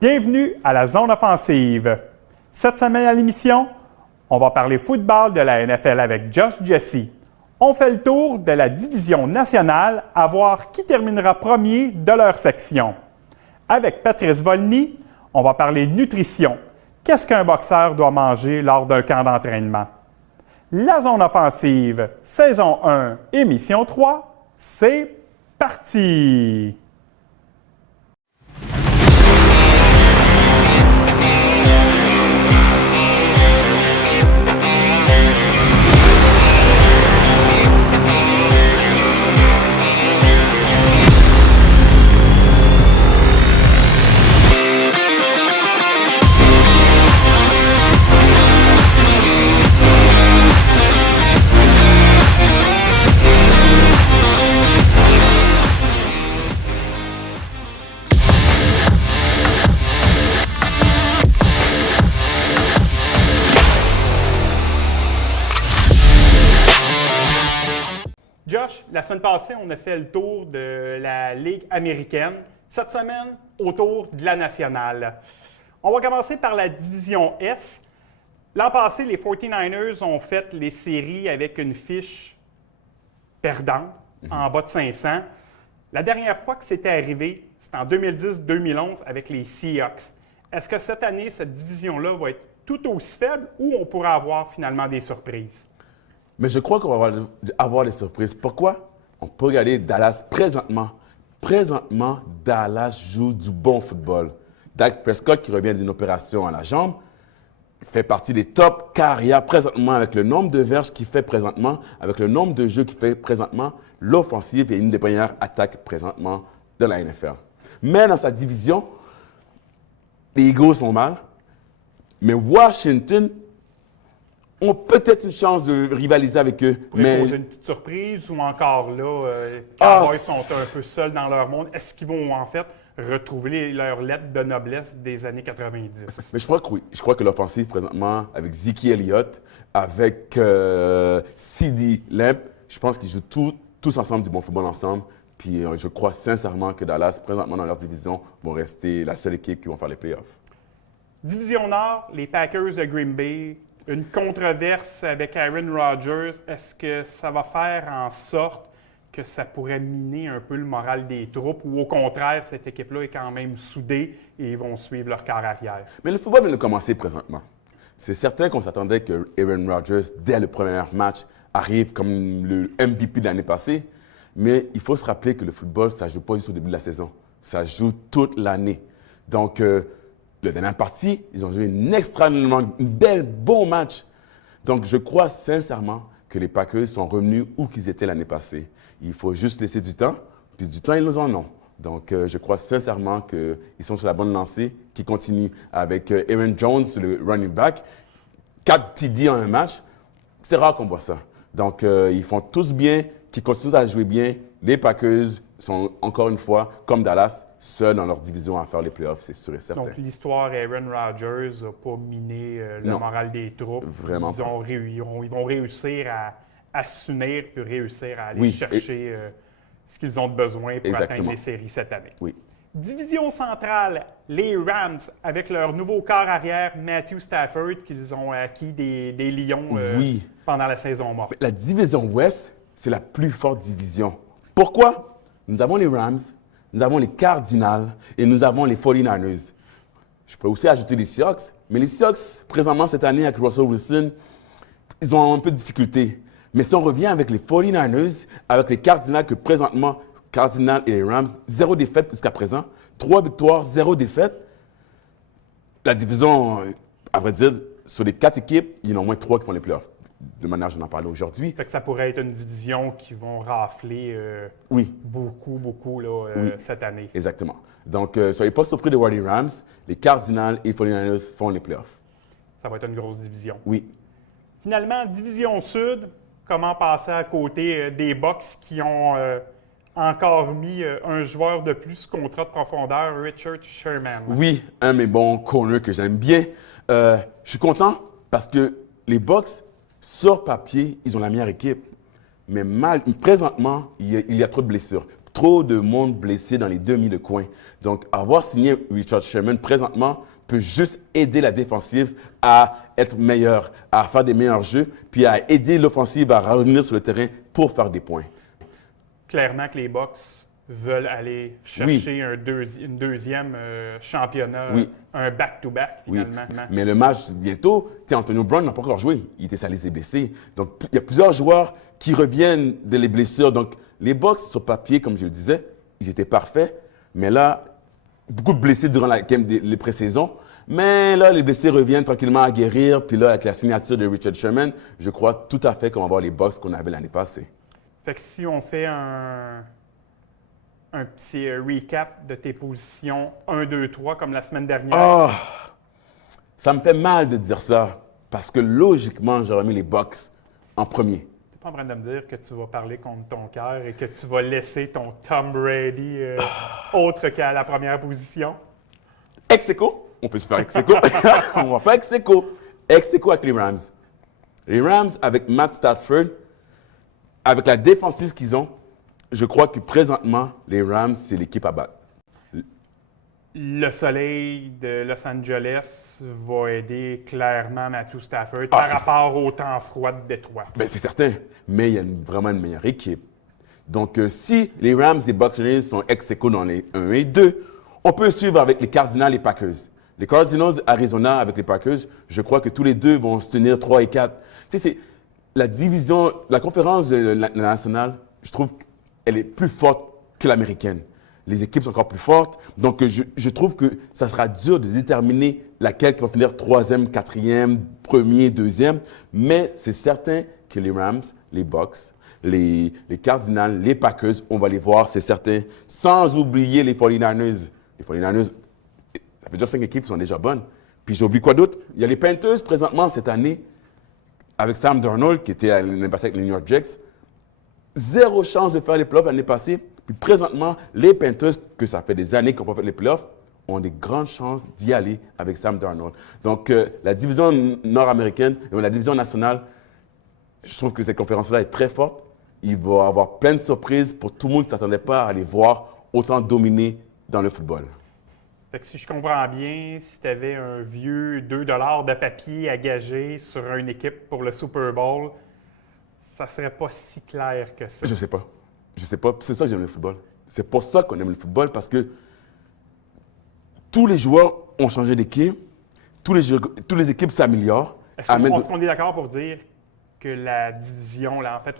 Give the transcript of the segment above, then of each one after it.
Bienvenue à la zone offensive. Cette semaine à l'émission, on va parler football de la NFL avec Josh Jesse. On fait le tour de la division nationale à voir qui terminera premier de leur section. Avec Patrice Volny, on va parler nutrition. Qu'est-ce qu'un boxeur doit manger lors d'un camp d'entraînement? La zone offensive, saison 1, émission 3, c'est parti! Josh, la semaine passée, on a fait le tour de la Ligue américaine. Cette semaine, au tour de la nationale. On va commencer par la division S. L'an passé, les 49ers ont fait les séries avec une fiche perdante, en bas de 500. La dernière fois que c'était arrivé, c'était en 2010-2011 avec les Seahawks. Est-ce que cette année, cette division-là va être tout aussi faible ou on pourra avoir finalement des surprises? Mais je crois qu'on va avoir des surprises. Pourquoi? On peut regarder Dallas présentement. Présentement, Dallas joue du bon football. Dak Prescott, qui revient d'une opération à la jambe, fait partie des top carrières présentement avec le nombre de verges qu'il fait présentement, avec le nombre de jeux qu'il fait présentement. L'offensive est une des premières attaques présentement de la NFL. Mais dans sa division, les Eagles sont mal, mais Washington ont peut-être une chance de rivaliser avec eux. Mais poser une petite surprise ou encore là, les Cowboys sont un peu seuls dans leur monde. Est-ce qu'ils vont en fait retrouver leurs lettres de noblesse des années 90? Mais je crois que oui. Je crois que l'offensive présentement, avec Zeke Elliott, avec CeeDee Lamb, je pense qu'ils jouent tous ensemble du bon football ensemble. Puis je crois sincèrement que Dallas, présentement dans leur division, vont rester la seule équipe qui va faire les playoffs. Division Nord, les Packers de Green Bay. Une controverse avec Aaron Rodgers, est-ce que ça va faire en sorte que ça pourrait miner un peu le moral des troupes ou au contraire, cette équipe-là est quand même soudée et ils vont suivre leur quart arrière? Mais le football vient de commencer présentement. C'est certain qu'on s'attendait que Aaron Rodgers, dès le premier match, arrive comme le MVP de l'année passée. Mais il faut se rappeler que le football, ça ne joue pas juste au début de la saison. Ça joue toute l'année. Donc, la dernière partie, ils ont joué une bon match. Donc, je crois sincèrement que les Packers sont revenus où qu'ils étaient l'année passée. Il faut juste laisser du temps, puis du temps, ils nous en ont. Donc, je crois sincèrement qu'ils sont sur la bonne lancée, qu'ils continuent avec Aaron Jones, le running back. 4 TD en un match, c'est rare qu'on voit ça. Donc, ils font tous bien, qu'ils continuent à jouer bien. Les Packers sont, encore une fois, comme Dallas, seuls dans leur division à faire les playoffs, c'est sûr et certain. Donc, l'histoire Aaron Rodgers n'a pas miné le moral des troupes. Vraiment ils vont réussir à s'unir puis réussir à aller chercher ce qu'ils ont besoin pour atteindre les séries cette année. Oui. Division centrale, les Rams, avec leur nouveau quart arrière, Matthew Stafford, qu'ils ont acquis des Lions pendant la saison morte. La division Ouest, c'est la plus forte division. Pourquoi? Nous avons les Rams, nous avons les Cardinals et nous avons les 49ers. Je peux aussi ajouter les Seahawks, mais les Seahawks, présentement cette année avec Russell Wilson, ils ont un peu de difficulté. Mais si on revient avec les 49ers, avec les Cardinals, que présentement, Cardinals et les Rams, 0 défaite jusqu'à présent, 3 victoires, 0 défaite. La division, à vrai dire, sur les 4 équipes, il y en a au moins 3 qui font les playoffs. De manière, j'en en parlais aujourd'hui. Fait que ça pourrait être une division qui vont rafler beaucoup là, cette année. Exactement. Donc, soyez pas surpris de voir les Rams. Les Cardinals et les 49ers font les playoffs. Ça va être une grosse division. Oui. Finalement, division Sud, comment passer à côté des Bucks qui ont encore mis un joueur de plus sous contrat de profondeur, Richard Sherman. Oui, un de mes bons corners que j'aime bien. Je suis content parce que les Bucks, sur papier, ils ont la meilleure équipe. Mais présentement, il y a trop de blessures. trop de monde blessé dans les demi de coin. Donc, avoir signé Richard Sherman présentement peut juste aider la défensive à être meilleure, à faire des meilleurs jeux, puis à aider l'offensive à revenir sur le terrain pour faire des points. Clairement que les Bucks veulent aller chercher une deuxième championnat, un back-to-back finalement. Oui, mais le match bientôt, Antonio Brown n'a pas encore joué. Il était salé blessé. Donc, il y a plusieurs joueurs qui reviennent de les blessures. Donc, les Bucks, sur papier, comme je le disais, ils étaient parfaits. Mais là, beaucoup de blessés durant la game les pré-saisons. Mais là, les blessés reviennent tranquillement à guérir. Puis là, avec la signature de Richard Sherman, je crois tout à fait qu'on va avoir les Bucks qu'on avait l'année passée. Fait que si on fait un petit recap de tes positions 1, 2, 3 comme la semaine dernière. Oh, ça me fait mal de dire ça parce que logiquement, j'aurais mis les Bucks en premier. Tu n'es pas en train de me dire que tu vas parler contre ton cœur et que tu vas laisser ton Tom Brady autre qu'à la première position? Ex-aequo, on peut se faire ex-aequo. On va faire ex-aequo. Ex-aequo avec les Rams. Les Rams avec Matt Stafford, avec la défensive qu'ils ont, je crois que présentement, les Rams, c'est l'équipe à battre. Le soleil de Los Angeles va aider clairement Matthew Stafford par rapport au temps froid de Détroit. Bien, c'est certain, mais il y a vraiment une meilleure équipe. Donc, si les Rams et Buccaneers sont ex-aequo dans les 1 et 2, on peut suivre avec les Cardinals et Packers. Les Cardinals d'Arizona avec les Packers, je crois que tous les deux vont se tenir 3 et 4. Tu sais, c'est la division, la conférence de la nationale, je trouve qu'elle est plus forte que l'américaine. Les équipes sont encore plus fortes. Donc, je trouve que ça sera dur de déterminer laquelle qui va finir 3e, 4e, 1er, 2e. Mais c'est certain que les Rams, les Bucks, les Cardinals, les Packers, on va les voir, c'est certain. Sans oublier les 49ers. Les 49ers, ça fait déjà 5 équipes qui sont déjà bonnes. Puis j'ai oublié quoi d'autre? Il y a les Panthers présentement cette année, avec Sam Darnold, qui était l'année passée avec les New York Jets. 0 chance de faire les playoffs l'année passée. Puis présentement, les Panthers, que ça fait des années qu'ils n'ont pas fait les playoffs, ont des grandes chances d'y aller avec Sam Darnold. Donc, la division nord-américaine, la division nationale, je trouve que cette conférence-là est très forte. Il va y avoir plein de surprises pour tout le monde qui ne s'attendait pas à les voir autant dominer dans le football. Fait que si je comprends bien, si tu avais un vieux 2 $ de papier à gager sur une équipe pour le Super Bowl, ça serait pas si clair que ça. Je sais pas. Je sais pas. C'est ça que j'aime le football. C'est pour ça qu'on aime le football, parce que tous les joueurs ont changé d'équipe, toutes les équipes s'améliorent. Est-ce qu'on est d'accord pour dire que la division, là, en fait,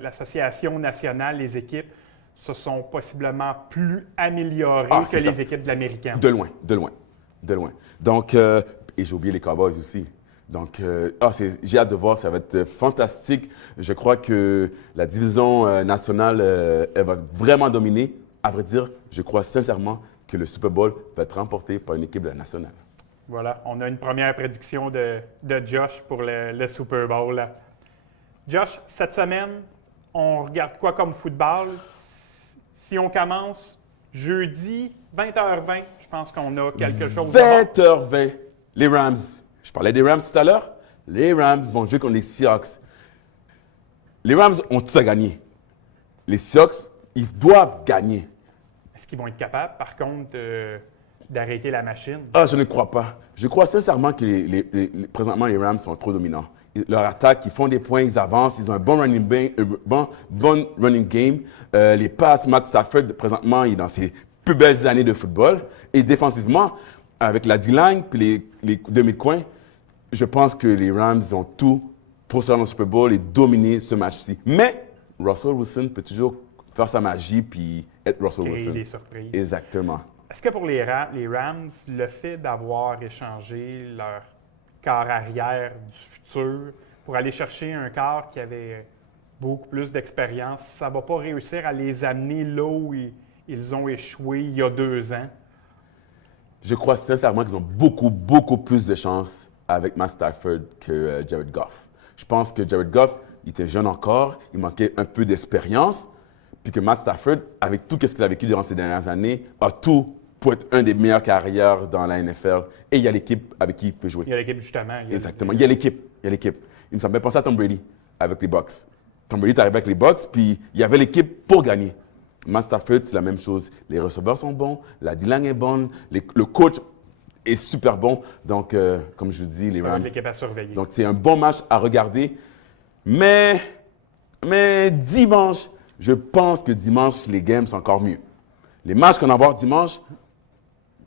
l'association nationale, les équipes, se sont possiblement plus améliorées que les équipes de l'américaine? De loin, de loin, de loin. Donc, et j'ai oublié les Cowboys aussi. Donc, j'ai hâte de voir, ça va être fantastique. Je crois que la division nationale, elle va vraiment dominer. À vrai dire, je crois sincèrement que le Super Bowl va être remporté par une équipe de la nationale. Voilà, on a une première prédiction de Josh pour le Super Bowl. Josh, cette semaine, on regarde quoi comme football? Si on commence jeudi, 20h20, je pense qu'on a quelque chose. 20h20, les Rams. Je parlais des Rams tout à l'heure. Les Rams vont jouer contre les Seahawks. Les Rams ont tout à gagner. Les Seahawks, ils doivent gagner. Est-ce qu'ils vont être capables, par contre, d'arrêter la machine? Je ne crois pas. Je crois sincèrement que présentement, les Rams sont trop dominants. Leur attaque, ils font des points, ils avancent, ils ont un bon running game. Les passes, Matt Stafford, présentement, il est dans ses plus belles années de football. Et défensivement, avec la D-line puis les demi-coins, je pense que les Rams ont tout pour se rendre au Super Bowl et dominer ce match-ci. Mais Russell Wilson peut toujours faire sa magie puis être Russell Wilson. Des surprises. Exactement. Est-ce que pour les Rams, le fait d'avoir échangé leur quart arrière du futur pour aller chercher un quart qui avait beaucoup plus d'expérience, ça ne va pas réussir à les amener là où ils ont échoué il y a 2 ans? Je crois sincèrement qu'ils ont beaucoup, beaucoup plus de chances avec Matt Stafford que Jared Goff. Je pense que Jared Goff, il était jeune encore, il manquait un peu d'expérience, puis que Matt Stafford, avec tout ce qu'il a vécu durant ces dernières années, a tout pour être un des meilleurs carrières dans la NFL. Et il y a l'équipe avec qui il peut jouer. Il y a l'équipe, justement. Exactement. Il y a l'équipe. Il me semble penser à Tom Brady avec les Bucks. Tom Brady est arrivé avec les Bucks, puis il y avait l'équipe pour gagner. Matt Stafford, c'est la même chose. Les receveurs sont bons, la D-line est bonne, le coach est super bon. Donc, comme je vous dis, les Rams. L'équipe à surveiller. Donc, c'est un bon match à regarder. Mais dimanche, je pense que dimanche, les games sont encore mieux. Les matchs qu'on va avoir dimanche,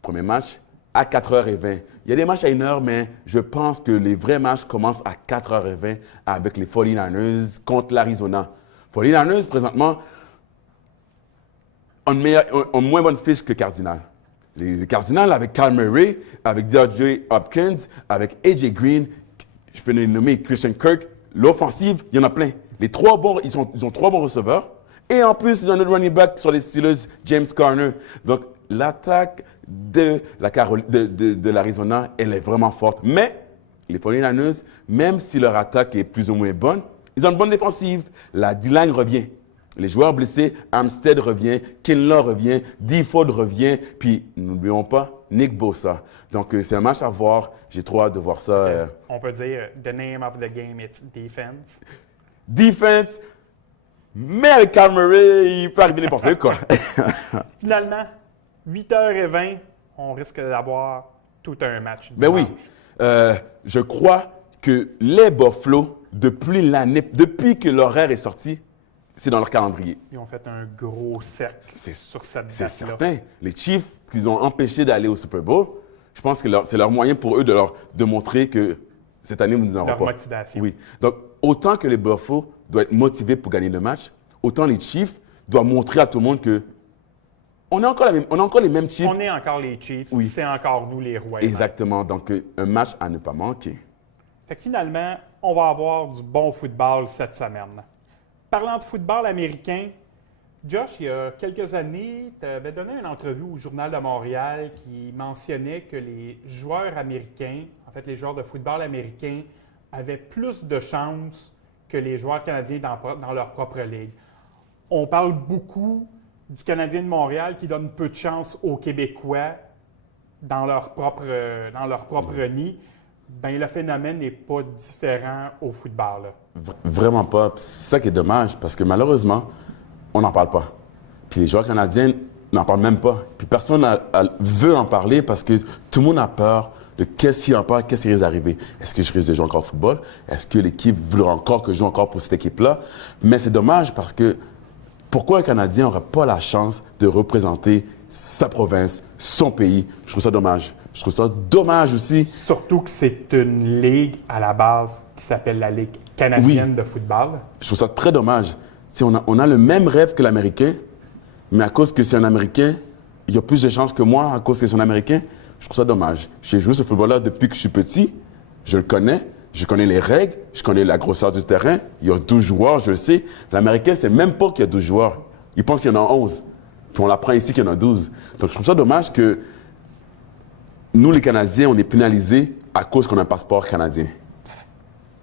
premier match, à 4h20. Il y a des matchs à 1h, mais je pense que les vrais matchs commencent à 4h20 avec les 49ers contre l'Arizona. 49ers, présentement, ont moins bonne fiche que Cardinal. Les Cardinals, avec Kyle Murray, avec DeAndre Hopkins, avec AJ Green, je peux les nommer Christian Kirk, l'offensive, il y en a plein. Les trois bons, ils ont trois bons receveurs. Et en plus, ils ont un autre running back sur les Steelers, James Conner. Donc, l'attaque de l'Arizona, elle est vraiment forte. Mais les 49ers, même si leur attaque est plus ou moins bonne, ils ont une bonne défensive. La D-line revient. Les joueurs blessés, Armstead revient, Kinlaw revient, D-Ford revient, puis n'oublions pas Nick Bosa. Donc, c'est un match à voir. J'ai trop hâte de voir ça. On peut dire, the name of the game, it's defense. Defense, mais avec Kyle Murray, il peut arriver n'importe quoi. Finalement, 8h20, on risque d'avoir tout un match. Ben oui, je crois que les Buffalo, depuis que l'horaire est sorti, c'est dans leur calendrier. Ils ont fait un gros cercle sur cette date-là. C'est certain. Les Chiefs, qu'ils ont empêché d'aller au Super Bowl, je pense que c'est leur moyen pour eux de montrer que cette année, nous n'aurons pas. Leur motivation. Oui. Donc, autant que les Buffalo doivent être motivés pour gagner le match, autant les Chiefs doivent montrer à tout le monde que on a encore les mêmes Chiefs. On est encore les Chiefs. Oui. C'est encore nous les rois. Exactement. Donc, un match à ne pas manquer. Fait que finalement, on va avoir du bon football cette semaine. Parlant de football américain, Josh, il y a quelques années, tu avais donné une entrevue au Journal de Montréal qui mentionnait que les joueurs américains, en fait les joueurs de football américains, avaient plus de chances que les joueurs canadiens dans leur propre ligue. On parle beaucoup du Canadien de Montréal qui donne peu de chance aux Québécois dans leur propre nid. Ben, le phénomène n'est pas différent au football. Là. Vraiment pas. C'est ça qui est dommage, parce que malheureusement, on n'en parle pas. Puis les joueurs canadiens n'en parlent même pas. Puis personne veut en parler parce que tout le monde a peur de qu'est-ce qui en parle, qu'est-ce qui risque d'arriver. Est-ce que je risque de jouer encore au football? Est-ce que l'équipe voudra encore que je joue encore pour cette équipe-là? Mais c'est dommage parce que pourquoi un Canadien n'aurait pas la chance de représenter sa province, son pays? Je trouve ça dommage. Je trouve ça dommage aussi. Surtout que c'est une ligue à la base qui s'appelle la Ligue canadienne de football. Je trouve ça très dommage. On a le même rêve que l'Américain, mais à cause que c'est un Américain, il y a plus de chances que moi à cause que c'est un Américain. Je trouve ça dommage. J'ai joué ce football-là depuis que je suis petit. Je le connais. Je connais les règles. Je connais la grosseur du terrain. Il y a 12 joueurs, je le sais. L'Américain, c'est même pas qu'il y a 12 joueurs. Il pense qu'il y en a 11. Puis on apprend ici qu'il y en a 12. Donc je trouve ça dommage que nous, les Canadiens, on est pénalisés à cause qu'on a un passeport canadien.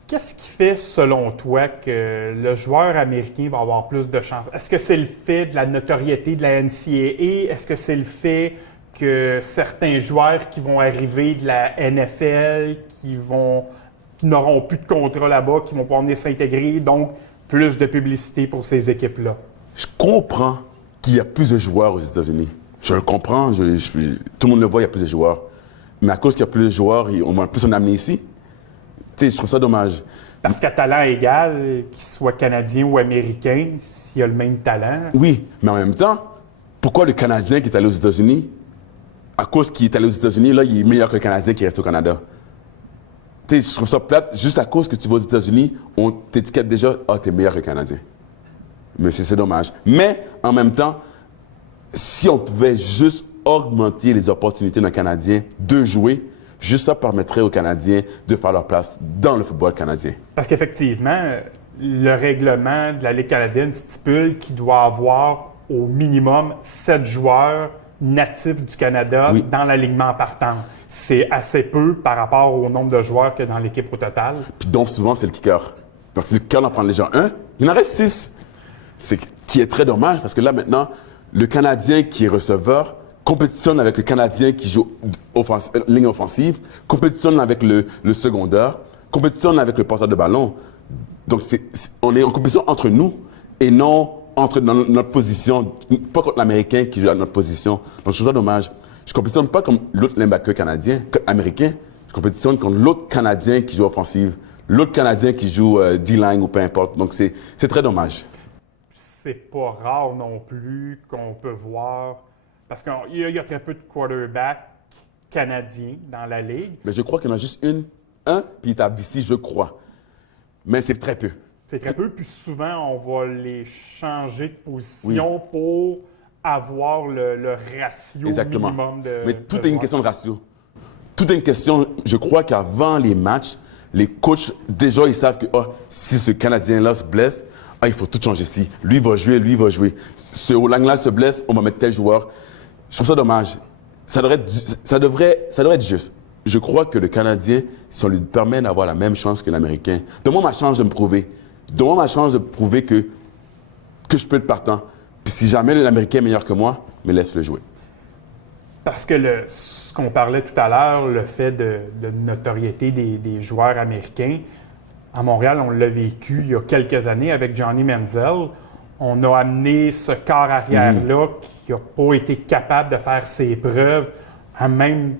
Qu'est-ce qui fait, selon toi, que le joueur américain va avoir plus de chance? Est-ce que c'est le fait de la notoriété de la NCAA? Est-ce que c'est le fait que certains joueurs qui vont arriver de la NFL, qui n'auront plus de contrat là-bas, qui vont pouvoir venir s'intégrer, donc plus de publicité pour ces équipes-là? Je comprends qu'il y a plus de joueurs aux États-Unis. Je le comprends. Tout le monde le voit, il y a plus de joueurs. Mais à cause qu'il y a plus de joueurs, on va plus en amener ici. Je trouve ça dommage. Parce qu'à talent égal, qu'il soit canadien ou américain, s'il a le même talent. Oui, mais en même temps, pourquoi le Canadien qui est allé aux États-Unis, à cause qu'il est allé aux États-Unis, là, il est meilleur que le Canadien qui reste au Canada? Je trouve ça plate, juste à cause que tu vas aux États-Unis, on t'étiquette déjà, t'es meilleur que le Canadien. Mais c'est dommage. Mais en même temps, si on pouvait juste augmenter les opportunités d'un Canadien de jouer, juste ça permettrait aux Canadiens de faire leur place dans le football canadien. Parce qu'effectivement, le règlement de la Ligue canadienne stipule qu'il doit avoir au minimum 7 joueurs natifs du Canada dans l'alignement partant. C'est assez peu par rapport au nombre de joueurs qu'il y a dans l'équipe au total. Puis donc souvent, c'est le kicker. Donc si le kicker en prend déjà un, il en reste 6. Qui est très dommage parce que là, maintenant, le Canadien qui est receveur compétitionne avec le Canadien qui joue ligne offensive, compétitionne avec le secondaire, compétitionne avec le porteur de ballon. Donc, on est en compétition entre nous et non dans notre position, pas contre l'Américain qui joue à notre position. Donc, je trouve ça dommage. Je ne compétitionne pas comme l'autre linebacker canadien, américain. Je compétitionne contre l'autre Canadien qui joue offensive, l'autre Canadien qui joue D-line ou peu importe. Donc, c'est très dommage. C'est pas rare non plus qu'on peut voir, parce qu'il y a très peu de quarterbacks canadiens dans la Ligue. Mais je crois qu'il y en a juste un, puis il est à BC, je crois. Mais c'est très peu. C'est très peu, puis souvent, on va les changer de position pour avoir le ratio Exactement. minimum de. Mais tout est une question de ratio. Tout est une question, je crois qu'avant les matchs, les coachs, déjà, ils savent que si ce Canadien-là se blesse, il faut tout changer ici. Lui va jouer, lui va jouer. Ce Lang-là se blesse, on va mettre tel joueur. Je trouve ça dommage. Ça devrait être juste. Je crois que le Canadien, si on lui permet d'avoir la même chance que l'Américain, donne-moi ma chance de me prouver. Donne-moi ma chance de prouver que je peux être partant. Puis si jamais l'Américain est meilleur que moi, mais laisse-le jouer. Parce que ce qu'on parlait tout à l'heure, le fait de notoriété des joueurs américains, à Montréal, on l'a vécu il y a quelques années avec Johnny Manziel. On a amené ce corps arrière-là qui n'a pas été capable de faire ses preuves à même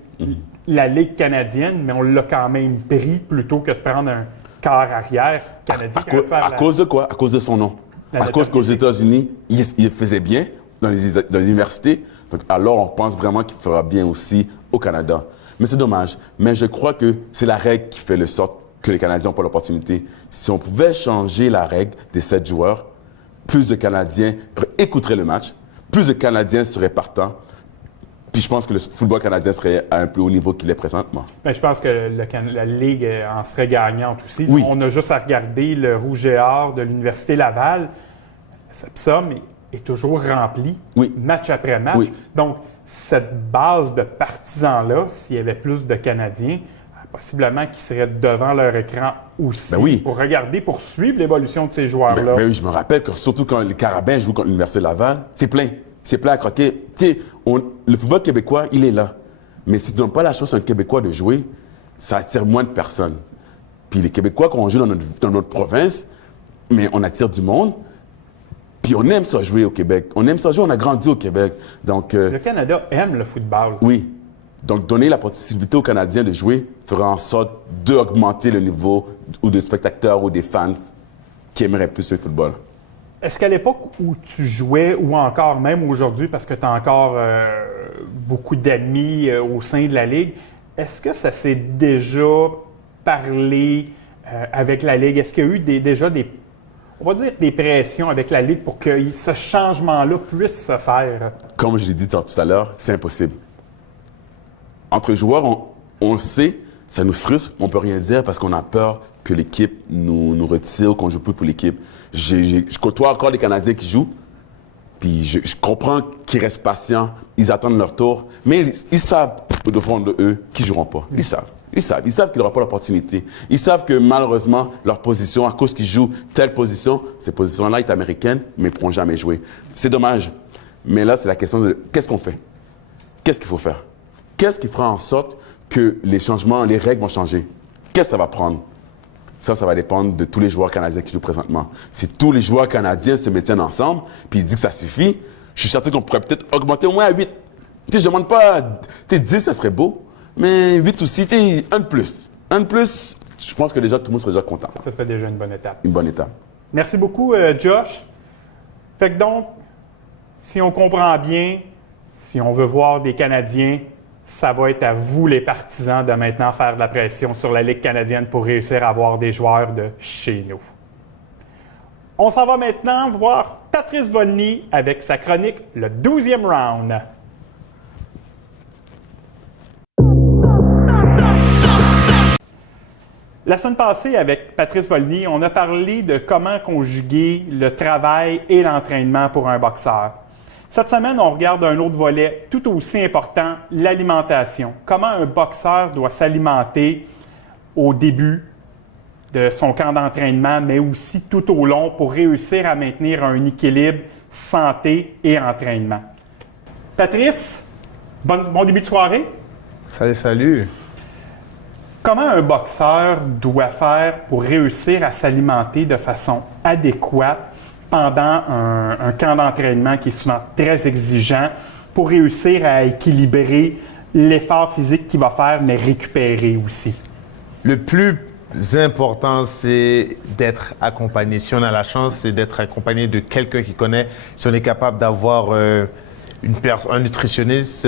la Ligue canadienne, mais on l'a quand même pris plutôt que de prendre un corps arrière canadien. À cause de quoi? À cause de son nom. À cause qu'aux États-Unis, il faisait bien dans les universités. Donc, alors, on pense vraiment qu'il fera bien aussi au Canada. Mais c'est dommage. Mais je crois que c'est la règle qui fait le sorte que les Canadiens ont pas l'opportunité. Si on pouvait changer la règle des 7 joueurs, plus de Canadiens écouteraient le match, plus de Canadiens seraient partants. Puis je pense que le football canadien serait à un plus haut niveau qu'il est présentement. Bien, je pense que la Ligue en serait gagnante aussi. Oui. On a juste à regarder le Rouge et Or de l'Université Laval. Cette somme est toujours remplie, match après match. Oui. Donc, cette base de partisans-là, s'il y avait plus de Canadiens, possiblement qu'ils seraient devant leur écran aussi pour regarder, pour suivre l'évolution de ces joueurs-là. Ben oui, je me rappelle que surtout quand les Carabins jouent contre l'Université Laval, c'est plein. C'est plein à croquer. Tu sais, le football québécois, il est là. Mais si tu ne donnes pas la chance à un Québécois de jouer, ça attire moins de personnes. Puis les Québécois, quand on joue dans notre province, mais on attire du monde. Puis on aime ça jouer au Québec. On aime ça jouer, on a grandi au Québec. Donc, le Canada aime le football. Oui. Donc, donner la possibilité aux Canadiens de jouer fera en sorte d'augmenter le niveau ou des spectateurs ou des fans qui aimeraient plus le football. Est-ce qu'à l'époque où tu jouais, ou encore même aujourd'hui, parce que tu as encore beaucoup d'amis au sein de la Ligue, est-ce que ça s'est déjà parlé avec la Ligue? Est-ce qu'il y a eu déjà on va dire des pressions avec la Ligue pour que ce changement-là puisse se faire? Comme je l'ai dit tout à l'heure, c'est impossible. Entre joueurs, on le sait, ça nous frustre, mais on ne peut rien dire parce qu'on a peur que l'équipe nous retire ou qu'on ne joue plus pour l'équipe. Je côtoie encore les Canadiens qui jouent, puis je comprends qu'ils restent patients, ils attendent leur tour, mais ils savent, au fond de eux, qu'ils ne joueront pas. Ils savent. Ils savent qu'ils n'auront pas l'opportunité. Ils savent que malheureusement, leur position, à cause qu'ils jouent telle position, ces positions-là sont américaines, mais ils ne pourront jamais jouer. C'est dommage. Mais là, c'est la question de qu'est-ce qu'on fait? Qu'est-ce qu'il faut faire? Qu'est-ce qui fera en sorte que les changements, les règles vont changer? Qu'est-ce que ça va prendre? Ça va dépendre de tous les joueurs canadiens qui jouent présentement. Si tous les joueurs canadiens se mettent ensemble, puis ils disent que ça suffit, je suis certain qu'on pourrait peut-être augmenter au moins à 8. Je ne demande pas, 10, ça serait beau, mais 8 aussi, un de plus. Un de plus, je pense que déjà tout le monde serait déjà content. Ça serait déjà une bonne étape. Une bonne étape. Merci beaucoup, Josh. Fait que donc, si on comprend bien, si on veut voir des Canadiens, ça va être à vous, les partisans, de maintenant faire de la pression sur la Ligue canadienne pour réussir à avoir des joueurs de chez nous. On s'en va maintenant voir Patrice Volny avec sa chronique « Le 12e round ». La semaine passée, avec Patrice Volny, on a parlé de comment conjuguer le travail et l'entraînement pour un boxeur. Cette semaine, on regarde un autre volet tout aussi important, l'alimentation. Comment un boxeur doit s'alimenter au début de son camp d'entraînement, mais aussi tout au long pour réussir à maintenir un équilibre santé et entraînement. Patrice, bon début de soirée. Salut, salut. Comment un boxeur doit faire pour réussir à s'alimenter de façon adéquate pendant un camp d'entraînement qui est souvent très exigeant pour réussir à équilibrer l'effort physique qu'il va faire, mais récupérer aussi? Le plus important, c'est d'être accompagné. Si on a la chance, c'est d'être accompagné de quelqu'un qui connaît. Si on est capable d'avoir un nutritionniste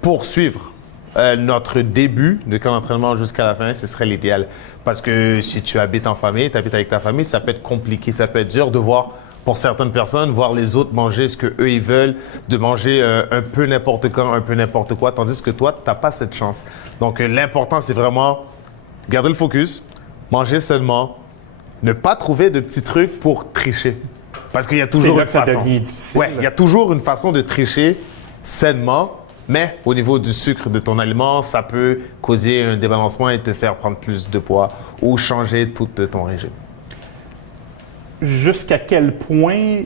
pour suivre notre début de camp d'entraînement jusqu'à la fin, ce serait l'idéal. Parce que si tu habites en famille, tu habites avec ta famille, ça peut être compliqué, ça peut être dur de voir, pour certaines personnes, voir les autres manger ce qu'eux ils veulent, de manger un peu n'importe quand, un peu n'importe quoi, tandis que toi, tu n'as pas cette chance. Donc l'important, c'est vraiment garder le focus, manger seulement, ne pas trouver de petits trucs pour tricher. Parce qu'il y a toujours une façon. Ça devient difficile. Ouais, il y a toujours une façon de tricher sainement, mais au niveau du sucre de ton aliment, ça peut causer un débalancement et te faire prendre plus de poids ou changer tout ton régime. Jusqu'à quel point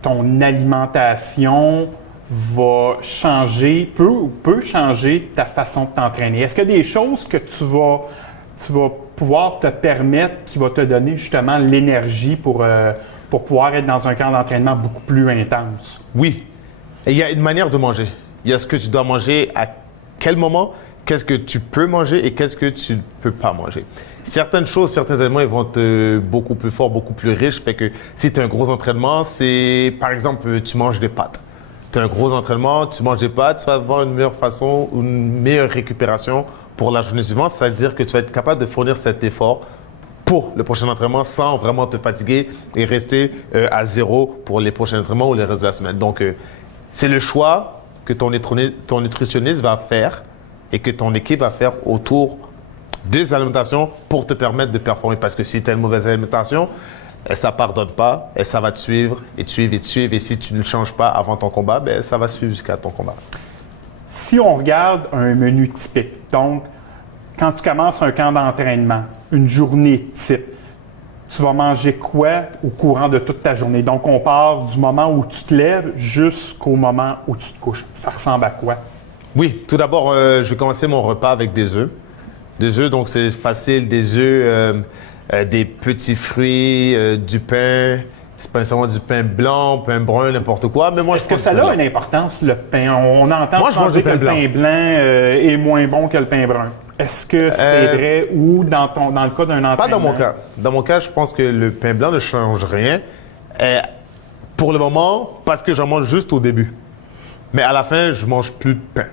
ton alimentation va changer, peut changer ta façon de t'entraîner? Est-ce qu'il y a des choses que tu vas pouvoir te permettre qui va te donner justement l'énergie pour pouvoir être dans un camp d'entraînement beaucoup plus intense? Oui. Et il y a une manière de manger. Il y a ce que tu dois manger à quel moment, qu'est-ce que tu peux manger et qu'est-ce que tu ne peux pas manger. Certaines choses, certains éléments, ils vont être beaucoup plus forts, beaucoup plus riches. Fait que si tu as un gros entraînement, c'est par exemple, tu manges des pâtes. Tu as un gros entraînement, tu manges des pâtes, tu vas avoir une meilleure façon, une meilleure récupération pour la journée suivante. C'est-à-dire que tu vas être capable de fournir cet effort pour le prochain entraînement sans vraiment te fatiguer et rester à zéro pour les prochains entraînements ou les restes de la semaine. Donc, c'est le choix que ton nutritionniste va faire et que ton équipe va faire autour des alimentations pour te permettre de performer. Parce que si tu as une mauvaise alimentation, ça ne pardonne pas et ça va te suivre et te suivre et te suivre. Et si tu ne le changes pas avant ton combat, ben, ça va suivre jusqu'à ton combat. Si on regarde un menu typique, donc quand tu commences un camp d'entraînement, une journée type, tu vas manger quoi au courant de toute ta journée? Donc, on part du moment où tu te lèves jusqu'au moment où tu te couches. Ça ressemble à quoi? Oui, tout d'abord, je vais commencer mon repas avec des œufs. Des œufs, donc c'est facile. Des œufs, des petits fruits, du pain. C'est pas nécessairement du pain blanc, pain brun, n'importe quoi. Mais moi, est-ce que ça a une importance, le pain? On entend souvent dire que le pain blanc est moins bon que le pain brun. Est-ce que c'est vrai ou dans le cas d'un entraînement? Pas dans mon cas. Dans mon cas, je pense que le pain blanc ne change rien. Pour le moment, parce que j'en mange juste au début. Mais à la fin, je mange plus de pain.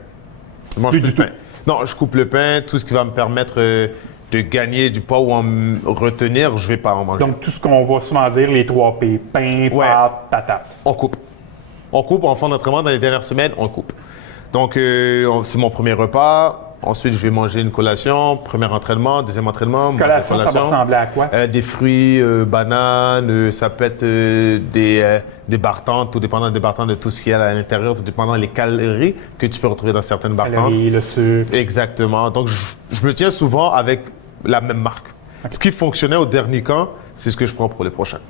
Je mange plus de pain. Non, je coupe le pain. Tout ce qui va me permettre de gagner du poids ou en me retenir, je ne vais pas en manger. Donc, tout ce qu'on va souvent dire, les 3 P, pain, pâtes, patates. On coupe. On coupe en fin d'entraînement. Dans les dernières semaines, on coupe. Donc, c'est mon premier repas. Ensuite, je vais manger une collation, premier entraînement, deuxième entraînement. Collation, ça va ressembler à quoi? Des fruits, bananes, ça peut être des bartendes, tout dépendant des bartendes de tout ce qu'il y a à l'intérieur, tout dépendant des calories que tu peux retrouver dans certaines bartendes. Calories, le sucre. Exactement. Donc, je me tiens souvent avec la même marque. Okay. Ce qui fonctionnait au dernier camp, c'est ce que je prends pour les prochains.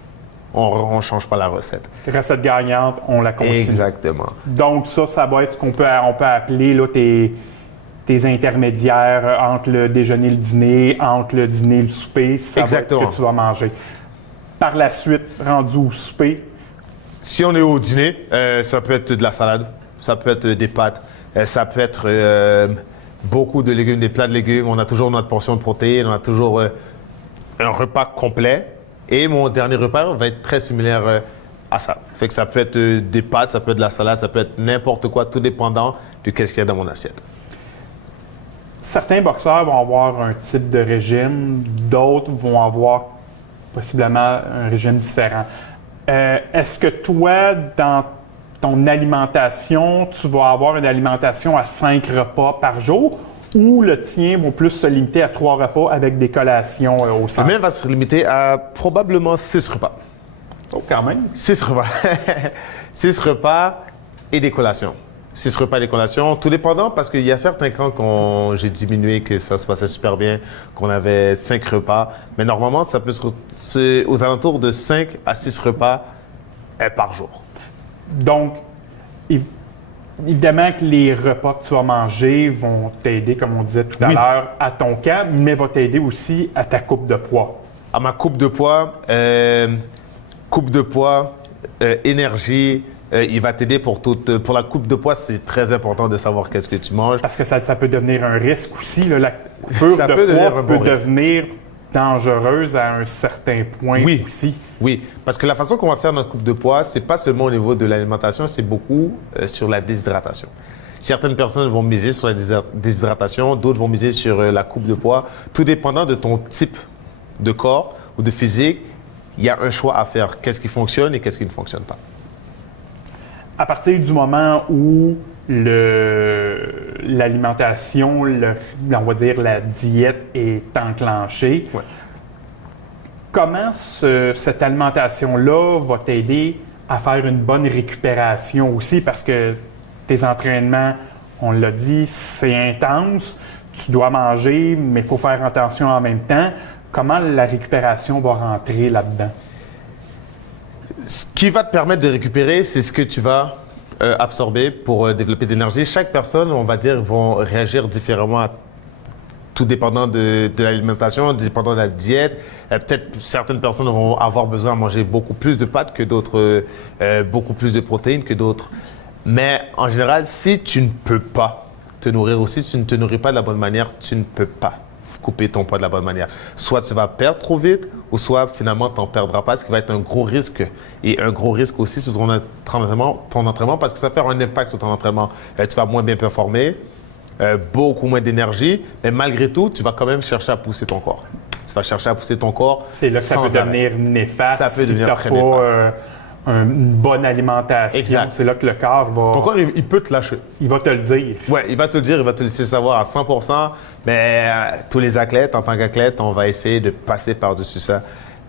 On ne change pas la recette. Recette gagnante, on la continue. Exactement. Donc, ça va être ce qu'on peut appeler là, tes intermédiaires entre le déjeuner et le dîner, entre le dîner et le souper. Ça Exactement. va être ce que tu vas manger. Par la suite, rendu au souper. Si on est au dîner, ça peut être de la salade, ça peut être des pâtes, ça peut être beaucoup de légumes, des plats de légumes. On a toujours notre portion de protéines, on a toujours un repas complet. Et mon dernier repas va être très similaire à ça. Fait que ça peut être des pâtes, ça peut être de la salade, ça peut être n'importe quoi, tout dépendant de ce qu'il y a dans mon assiette. Certains boxeurs vont avoir un type de régime, d'autres vont avoir possiblement un régime différent. Est-ce que toi, dans ton alimentation, tu vas avoir une alimentation à 5 repas par jour ou le tien va plus se limiter à 3 repas avec des collations au centre? Le mien va se limiter à probablement 6 repas. Oh, quand même. 6 repas. 6 repas et des collations. 6 repas et des collations, tout dépendant parce qu'il y a certains camps quand j'ai diminué, que ça se passait super bien, qu'on avait 5 repas. Mais normalement, ça peut se aux alentours de 5 à 6 repas par jour. Donc, évidemment que les repas que tu vas manger vont t'aider, comme on disait tout à l'heure, à ton camp, mais vont t'aider aussi à ta coupe de poids. À ma coupe de poids, coupe de poids, énergie. Il va t'aider pour pour la coupe de poids, c'est très important de savoir qu'est-ce que tu manges. Parce que ça peut devenir un risque aussi. Là. La coupure Ça de peut devenir poids un bon peut devenir dangereuse à un certain point Oui. aussi. Oui, parce que la façon qu'on va faire notre coupe de poids, c'est pas seulement au niveau de l'alimentation, c'est beaucoup sur la déshydratation. Certaines personnes vont miser sur la déshydratation, d'autres vont miser sur la coupe de poids. Tout dépendant de ton type de corps ou de physique, il y a un choix à faire. Qu'est-ce qui fonctionne et qu'est-ce qui ne fonctionne pas. À partir du moment où l'alimentation, on va dire la diète est enclenchée, Ouais. comment cette alimentation-là va t'aider à faire une bonne récupération aussi? Parce que tes entraînements, on l'a dit, c'est intense, tu dois manger, mais il faut faire attention en même temps. Comment la récupération va rentrer là-dedans? Ce qui va te permettre de récupérer, c'est ce que tu vas absorber pour développer de l'énergie. Chaque personne, on va dire, vont réagir différemment tout dépendant de l'alimentation, dépendant de la diète. Peut-être certaines personnes vont avoir besoin de manger beaucoup plus de pâtes que d'autres, beaucoup plus de protéines que d'autres. Mais en général, si tu ne peux pas te nourrir aussi, si tu ne te nourris pas de la bonne manière, tu ne peux pas couper ton poids de la bonne manière. Soit tu vas perdre trop vite, ou soit finalement tu n'en perdras pas, ce qui va être un gros risque. Et un gros risque aussi sur ton entraînement, parce que ça va faire un impact sur ton entraînement. Tu vas moins bien performer, beaucoup moins d'énergie, mais malgré tout, tu vas quand même chercher à pousser ton corps. Tu vas chercher à pousser ton corps. C'est là que ça peut devenir néfaste. Ça peut devenir si très tu n'as pas néfaste. Une bonne alimentation. Exact. C'est là que le corps va, Ton corps, il peut te lâcher. il va te le dire. Oui, il va te le dire, il va te laisser savoir à 100%, mais tous les athlètes, en tant qu'athlète, on va essayer de passer par-dessus ça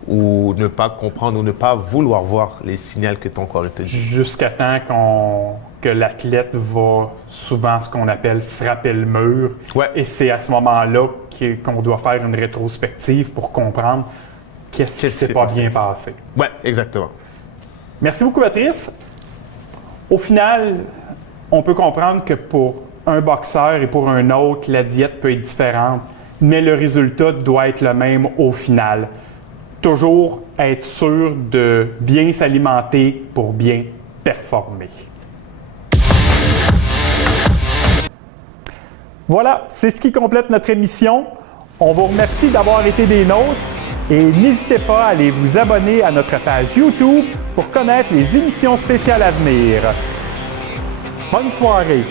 ou ne pas comprendre ou ne pas vouloir voir les signaux que ton corps te dit. Jusqu'à temps que l'athlète va souvent ce qu'on appelle frapper le mur. Ouais. Et c'est à ce moment-là qu'on doit faire une rétrospective pour comprendre qu'est-ce qui s'est pas bien passé. Oui, exactement. Merci beaucoup, Patrice. Au final, on peut comprendre que pour un boxeur et pour un autre, la diète peut être différente, mais le résultat doit être le même au final. Toujours être sûr de bien s'alimenter pour bien performer. Voilà, c'est ce qui complète notre émission. On vous remercie d'avoir été des nôtres. Et n'hésitez pas à aller vous abonner à notre page YouTube pour connaître les émissions spéciales à venir. Bonne soirée!